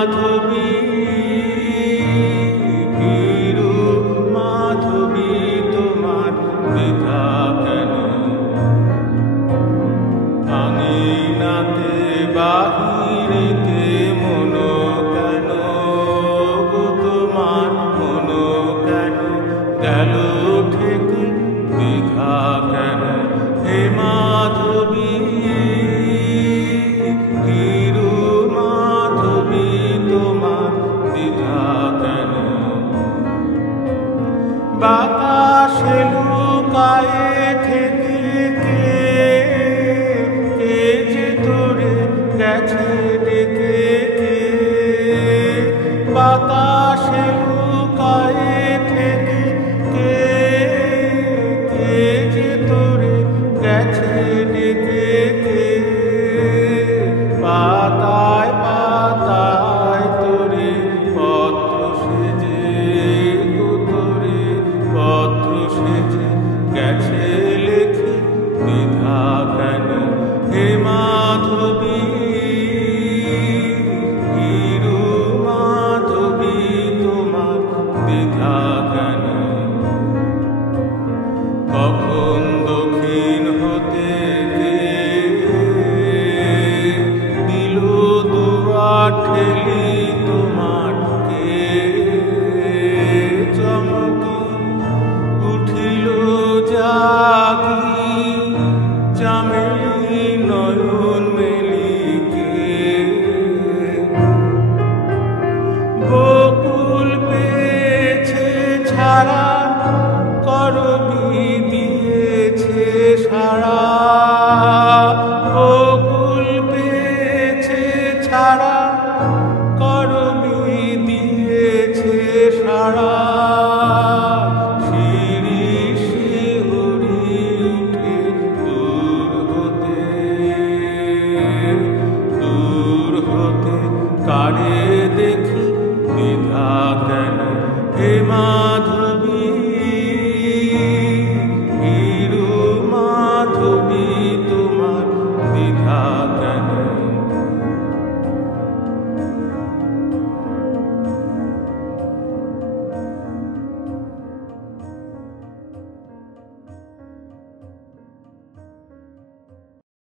মাধবী ভীরু মাধবী তোমার দ্বিধা কেন আঙিনাতে বাহিরেতে মন কেন গো তোমার মন কেন গেল ঠেকে দ্বিধা কেন হে মাধবী ভীরু মাধবী তোমার দ্বিধা কেন বাতাসে লুকায়ে থেকে কে যে তোরে গেছে ডেকে বাতাসে লুকায়ে থেকে কে যে তোরে গেছে ডেকে পাতায় পাতায় তোরে পত্র সেজে তোরে পত্র সেজে গেছে লেখে দ্বিধা কেন হে মাধবী ভীরু মাধবী তোমার দ্বিধা কেন কখন দক্ষিণ হতে দিল দুয়ার ঠেলি তোমার কে চমকে উঠিল জাগি চামেলি নয়ন মেলিকে বকুল পেয়েছে ছাড়া করবি দিয়েছে সারা বকুল পেয়েছে ছাড়া